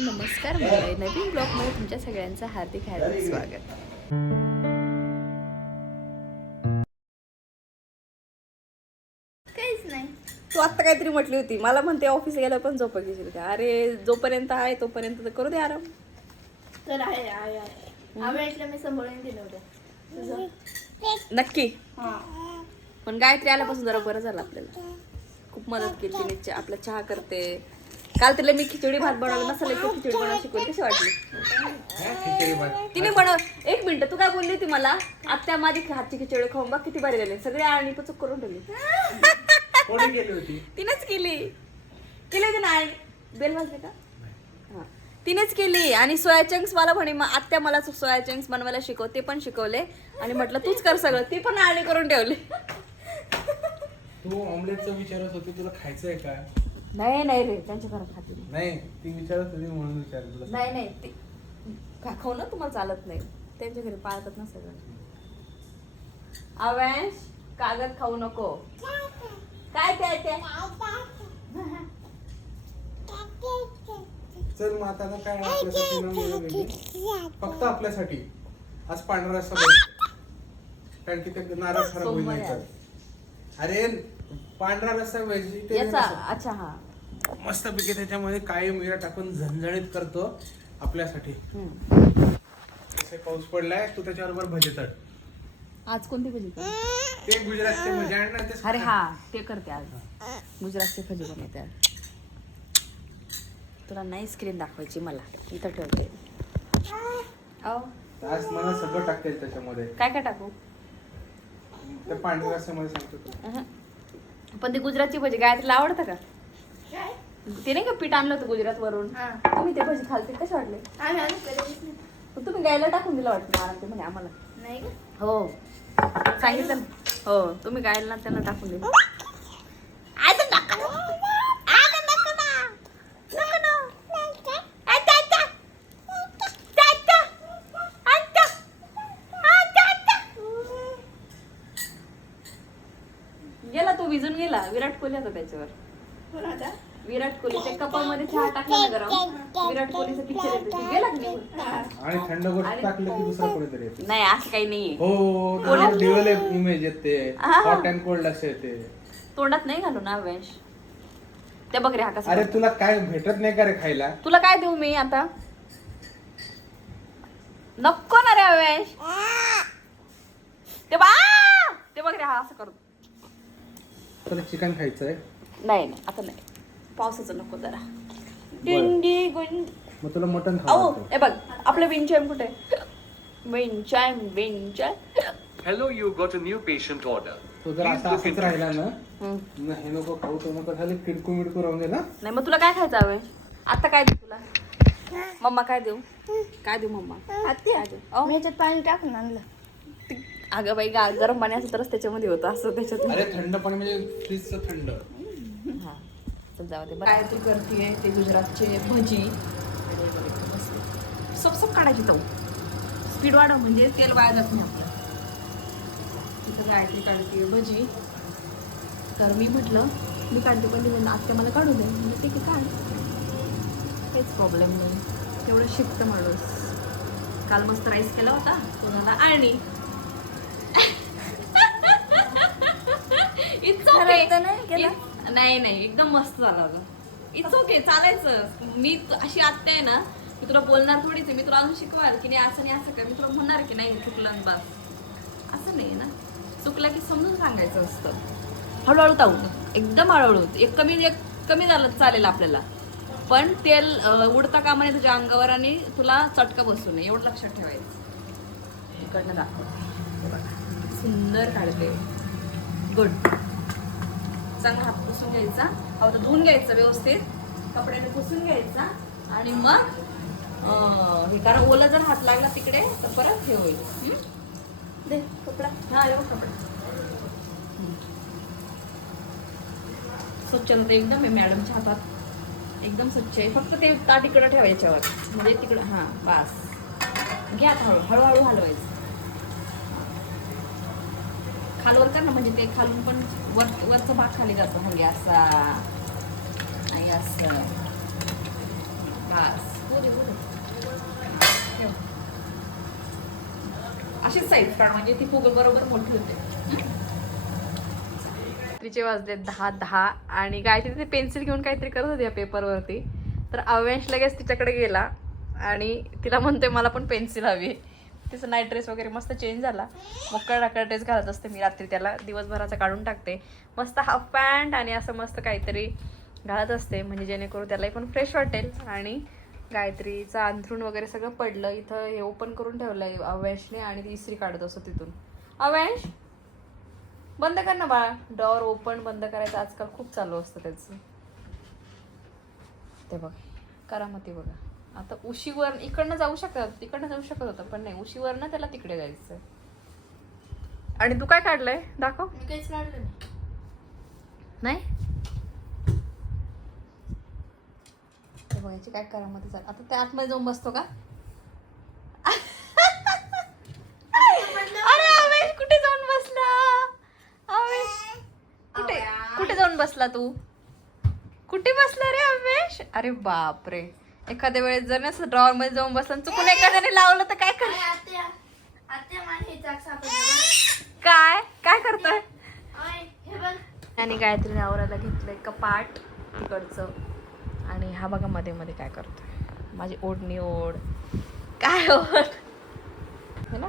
नमस्कार मंडळी. नवीन ब्लॉगमध्ये तुमच्या सगळ्यांचं हार्दिक हार्दिक स्वागत. काहीच नाही. तू आत्ता काहीतरी म्हटली होती. मला म्हणते ऑफिस गेल्यावर पण झोप घेशील का? अरे जोपर्यंत आहे तोपर्यंत तर करू दे आराम. तर आहे आहे मी सांभाळून दिलं होतं. तुझं? नक्की. हा. पण गायत्री आल्यापासून जरा बरं झालं आपल्याला. खूप मदत केली तिने. आपला चहा करते. काल तिला मी खिचडी भात बनवलं नसेल एक खिचडी बनवायला शिकवली कशी वाटली? तिने बनव एक मिनिट तू काय बोलली होती मला? आत्या माझी हातची खिचडी खाऊन बघ किती भारी झाली. सगळी आणि पचूक करून ठेवली. तिनेच केली. केली होती ना बेल वाजले का? हा. तिनेच केली. आणि सोया चंक्स मला म्हणे मग आत्या मला सोया चंक्स बनवायला शिकव. ते पण शिकवले. आणि म्हटलं तूच कर सगळं. ती पण आळणी करून ठेवली. तू ऑमलेटचं विचारत होती तुला खायचंय का नाही नाही रे त्यांच्या घरात खाते मी. नाही ती विचारत होती म्हणून विचारलं तुला नाही नाही ते खा- खाऊ ना तुम्हाला चालत नाही त्यांच्या घरी पाळतात ना सगळं अवॅश कागद खाऊ नको काय ते आहे ते चल मग आता काय आपल्यासाठी ना मुलं गेली. फक्त आपल्यासाठी आज पांढरा बनवतो. कारण की ते नारळ खराब होईल सोमवारी नाही तर. अरे पांढरा रस्सा व्हेजिटेरियन याचा अच्छा हा. मस्त पैकी त्याच्यामध्ये काळी मिरा टाकून झणझणीत करतो आपल्यासाठी. हम्म. जसे पाऊस पडलाय तू त्याच्याबरोबर भजी तळ आज कोणती भजी कर? ते गुजरातचे भजी आहे ना ते अरे हा ते करते आज. गुजरातचे भजी बनवते आज. तुला नाही स्क्रीन दाखवायची मला. इथं ठेवते. अहो. आज मला सगळं टाकते त्याच्यामध्ये. काय काय टाकू? ते पांढऱ्या रस्स्यामध्ये सांगतो तू अहं. पण ती गुजरातची भजी गायत्रीला आवडतं का? काय? ते नाही का पीठ आणलं होतं गुजरात वरून हा. तुम्ही ते भजी खालते कसे वाटले आम्ही आलो कधीच नाही. पण तुम्ही गायला टाकून दिलं वाटतं मला ते म्हणे आम्हाला. नाही का? हो. सांगितलं ना. हो तुम्ही गायला त्यांना टाकून दिलं गेला तो विजून गेला विराट कोहली होता त्याच्यावर. विराट कोहली. त्या कपामध्ये चहा टाकला ना गरम विराट कोहलीचा पिक्चर येतो गेला की? आणि थंड गोष्ट टाकलं की दुसरा कोणीतरी येते? नाही असं काही नाहीये. हो डिवल इमेज येते. हॉट अँड कोल्ड असे येते. तोंडात नाही घालू ना वेश ते बघ रे हा कसा अरे तुला काय भेटत नाही का रे खायला? तुला काय देऊ मी आता? नको ना रे अवेश. ते बा ते बघ रे हा असं करू. तुला चिकन खायचंय. नाही नाही आता नाही. पावसाचं नको जरा. डिंडी गुंडी. मग तुला मटन अहो खावं हे बघ आपलं विंचायम कुठे? विंचायम विंचाय Hello, you got a new patient order. तो जर Please आता look असंच into राहिला. ना. हम्म. न हे नको खाऊ तो नको खाली किडकू मिडकू राहून दे ना. नाही मग तुला काय खायचं हवंय आता काय देऊ तुला? मम्मा काय देऊ? काय देऊ मम्मा? काय देऊ? अहो, मी ह्याच्यात पाणी टाकून आणलं. अगं बाई गा गरम पाणी असं तरच त्याच्यामध्ये होतं असं त्याच्यात. अरे थंड पाणी म्हणजे फ्रीजचं थंड. हा चल जाऊ दे काय तू करते ते गुजरातचे भजी? सब सब काढायची तो स्पीड वाढव म्हणजे तेल वाया जात नाही आपलं. तिथं गायत्री काढते भजी. तर मी म्हटलं मी काढते पण तुम्ही आत्या मला काढू दे. म्हणजे ठीक आहे काढ. काहीच प्रॉब्लेम नाही. तेवढं शिकतं माणूस. काल मस्त राईस केला होता कोणाला? आणि इट्स ओके खराब तर नाही केला? नाही नाही एकदम मस्त झालं अगं. इट्स ओके चालायचं. मी तु- अशी आत्या आहे ना मी तुला बोलणार थोडीच आहे. मी तुला अजून शिकवाल की नाही असं नाही असं कर मी तुला म्हणणार की नाही चुकलं आणि बस. असं नाही ना. चुकलं की समजून सांगायचं असतं. हळूहळू ताऊ एकदम हळूहळू एक कमी एक कमी झालं तर चालेल आपल्याला. पण तेल अं, उडता कामा नये तुझ्या अंगावर आणि तुला चटका बसू नये. एवढं लक्षात ठेवायचं. इकडनं दाखव. सुंदर काढते गुड चांगला हात पुसून घ्यायचा. हा तर धुवून घ्यायचा व्यवस्थित. कपड्याने पुसून घ्यायचा. आणि मग हे कारण ओला जर हात लागला तिकडे तर परत हे होईल. दे कपडा. हा येऊ कपडा. हम्म. स्वच्छ एकदम आहे मॅडमच्या हातात. एकदम स्वच्छ आहे. फक्त ते ताट इकडं ठेवायच्यावर म्हणजे तिकडं हां बास. घ्या हळू हळूहळू हलवायचं. खालवर कर ना म्हणजे ते खालून पण वर वरचं भाग खाली जातो. म्हणजे असा आणि असं. अशीच साईज पण म्हणजे ती फुगल बरोबर मोठी होते. रात्रीचे वाजले दहा दहा. आणि काहीतरी ते पेन्सिल घेऊन काहीतरी करत होती या पेपरवरती तर अव्यांश लगेच तिच्याकडे गेला. आणि तिला म्हणतोय मला पण पेन्सिल हवी. तिचा नाईट ड्रेस वगैरे मस्त चेंज झाला. मोकळा टाकळा ड्रेस घालत असते मी रात्री त्याला. दिवसभराचा काढून टाकते. मस्त हाफ पॅन्ट आणि असं मस्त काहीतरी घालत असते. म्हणजे जेणेकरून त्यालाही पण फ्रेश वाटेल. आणि गायत्रीचं अंथरूण वगैरे सगळं पडलं. इथं हे ओपन करून ठेवलं आहे अव्यांशने आणि ती इस्त्री काढत असतो तिथून. अव्यांश बंद कर ना बाळा. डॉर ओपन बंद करायचं आजकाल खूप चालू असतं त्याचं. ते बघ. करामती बघा. आता उशीवर इकडनं जाऊ शकत तिकडनं जाऊ शकत होतं पण नाही उशीवरनं त्याला तिकडे जायचं. आणि तू काय काढलंय? दाखव. मी काहीच काढलं नाही. ते बघायची काय करामती चाल आता त्या आतमध्ये जाऊन बसतो का? अरे अवेश कुठे जाऊन बसला? अवेश कुठे? कुठे जाऊन बसला तू? कुठे बसला रे अवेश अरे बाप रे एखाद्या वेळेस जर ना ड्रॉवर मध्ये जाऊन बसला चुकून एखाद्याने लावलं तर काय कर काय? काय करतोय? अय, आणि गायत्रीने आवरायला घेतलंय कपाट तिकडचं. आणि हा बघा मध्ये मध्ये काय करतोय. माझी ओढणी ओढ. काय ओढ? है ना?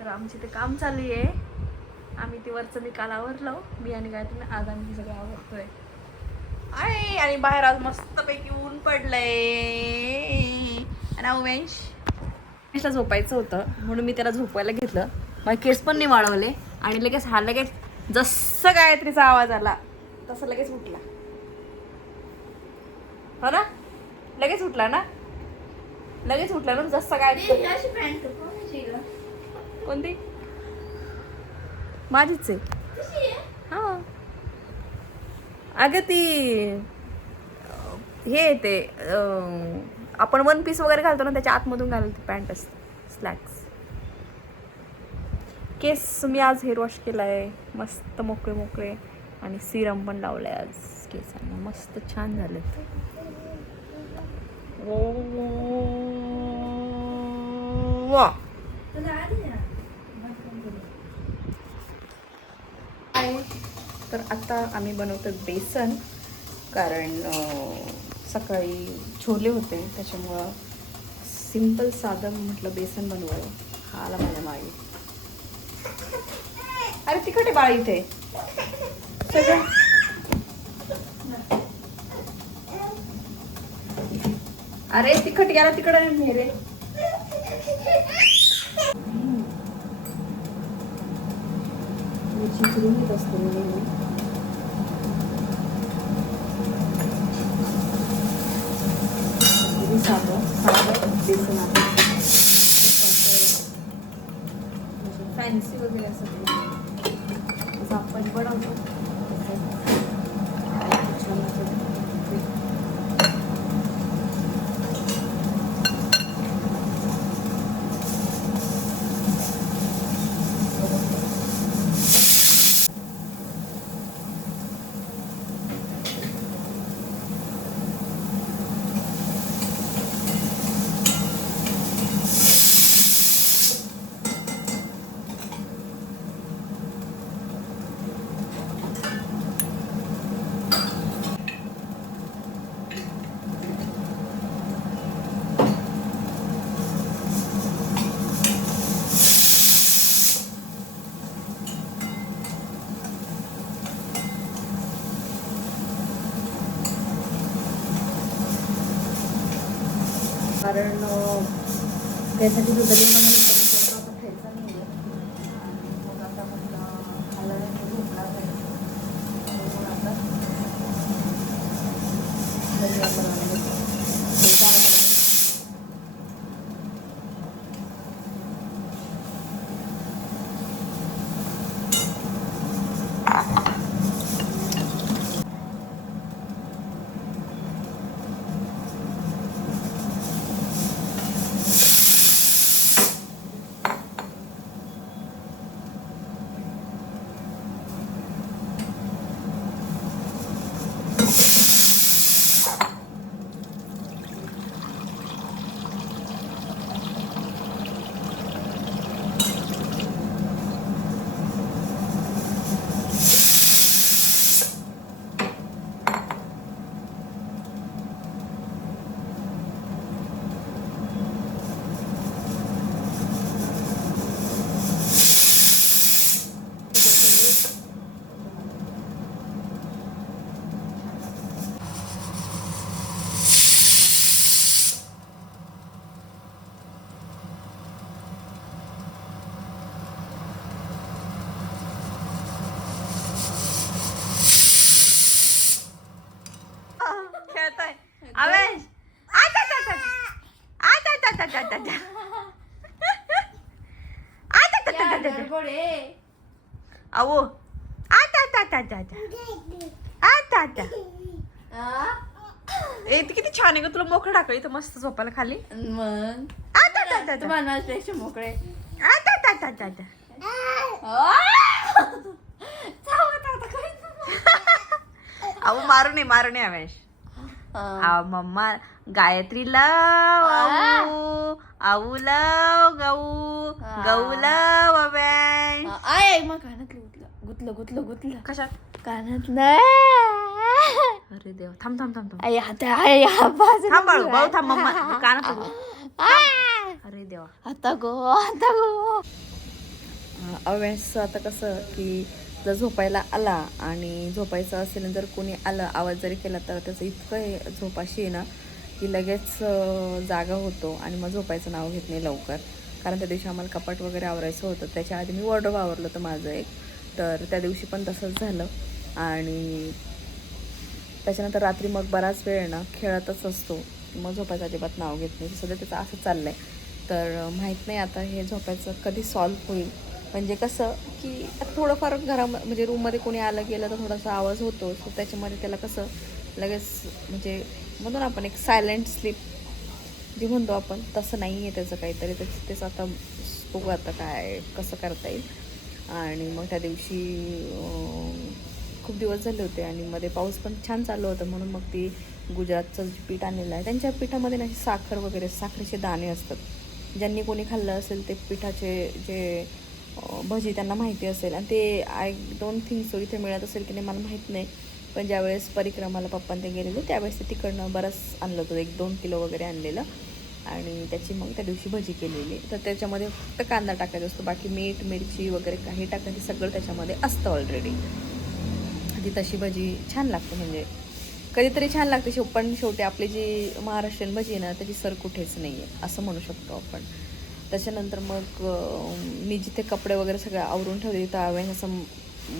तर आमची ते काम चालू आहे. आम्ही ते वरचं निकाल आवरलो. मी आणि गायत्रीने आज आम्ही सगळं आवरतोय. आहे आणि बाहेर आज मस्तपैकी ऊन पडलंय. आणि उमेश? उमेशला झोपायचं होतं म्हणून मी त्याला झोपायला घेतलं. माझे केस पण नाही वाढवले. आणि लगेच हा लगेच जसं गायत्रीचा आवाज आला तसं लगेच उठला. हो ना? लगेच उठला ना? लगेच उठला ना? जसं गायत्री? कोणती माझीच आहे? हा. अगं ती हे येते आपण वन पीस वगैरे घालतो ना त्याच्या आतमधून घालते पॅन्ट असते स्लॅक्स केस मी आज हेअर वॉश केलाय मस्त मोकळे मोकळे. आणि सिरम पण लावलाय आज केसांना. मस्त छान झाले. वा. तर आता आम्ही बनवतो बेसन कारण सकाळी छोले होते त्याच्यामुळं सिंपल साधं म्हटलं बेसन बनवावं. हा आला माझ्या मागे. अरे तिखट बाळ इथे. सगळं. अरे तिखट गेला तिकडं मेरे रे. चिरून असते मी. नेहमी. अगदी साधं साधं बेसन आहे फॅन्सी वगैरे असं काही आपण बनवतो तसं. छान असं ते कारण अं, त्यासाठी दुधाने आता आता आता आता? ए ती किती छान आहे ग तुला मोकळं टाकलं इथं मस्त झोपायला खाली. मग? आता आता मोकळे. आता आता आता आता. अहो मारू नये मारू नये अवेश मम्मा गायत्री लव आऊ. आऊ लव गऊ. गुतलं गुतलं गुतलं. कशात कानात नाही. अरे देव थांब थांब थांब थांब. आई आता आई हा बाजूला थांब बाळू आहे. थांब मम्मा कानात. अरे देवा. आता गो आता गो. अवेश आता कसं की जर झोपायला आला आणि झोपायचं असेल जर कोणी आलं आवाज जरी केला तर त्याचं इतकं हे झोप अशी आहे ना की लगेच अं, जागा होतो आणि मग झोपायचं नाव घेत नाही लवकर. कारण त्या दिवशी आम्हाला कपाट वगैरे आवरायचं होतं. त्याच्या आधी मी वॉर्डरोब आवरलं होतं माझं एक. तर त्या दिवशी पण तसंच झालं. आणि त्याच्यानंतर रात्री मग बराच वेळ ना खेळतच असतो. मग झोपायचं अजिबात नाव घेत नाही. सध्या त्याचं असं चाललं आहे तर माहीत नाही आता हे झोपायचं कधी सॉल्व्ह होईल. म्हणजे कसं की आता थोडंफार घरा म्हणजे रूममध्ये कोणी आलं गेलं तर थोडासा आवाज होतो. सो त्याच्यामध्ये त्याला कसं लगेच म्हणजे म्हणतो ना आपण एक सायलेंट स्लीप जे म्हणतो आपण तसं नाही आहे त्याचं काहीतरी. त्याचं तेच आता बघू आता काय कसं करता येईल. आणि मग त्या दिवशी खूप दिवस झाले होते आणि मध्ये पाऊस पण छान चालू होता म्हणून मग ती गुजरातचं जे पीठ आणलेलं आहे त्यांच्या पिठामध्ये ना साखर वगैरे साखरेचे दाणे असतात. ज्यांनी कोणी खाल्लं असेल ते पिठाचे जे भजी त्यांना माहिती असेल. आणि ते आय डोंट थिंक सो इथे मिळत असेल की नाही मला माहीत नाही. पण ज्यावेळेस परिक्रमाला पप्पांनी ते गेलेले त्यावेळेस ते तिकडनं बरंच आणलं होतं. एक दोन किलो वगैरे आणलेलं. आणि त्याची मग त्या दिवशी भजी केलेली. तर त्याच्यामध्ये फक्त कांदा टाकायचा असतो. बाकी मीठ मिरची वगैरे काही टाकायचं सगळं त्याच्यामध्ये असतं ऑलरेडी ती तशी भजी छान लागते म्हणजे. कधीतरी छान लागते शेव पण शेवटी आपली जी महाराष्ट्रीयन भजी आहे ना त्याची सर कुठेच नाही आहे असं म्हणू शकतो आपण. त्याच्यानंतर मग मी जिथे कपडे वगैरे सगळे आवरून ठेवले त्यावेळेस असं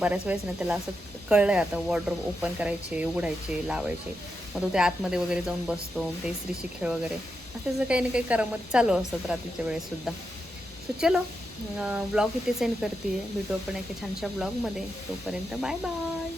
बऱ्याच वेळेस ना त्याला असं कळलं आहे आता वॉर्डरोब ओपन करायचे उघडायचे लावायचे. मग तो ते आतमध्ये वगैरे जाऊन बसतो ते स्त्रीशी खेळ वगैरे. असं काही ना काही करामत चालू असतात रात्रीच्या वेळेससुद्धा सो चलो ब्लॉग इथे सेंड करते भेटू आपण एका छानशा ब्लॉगमध्ये तोपर्यंत बाय बाय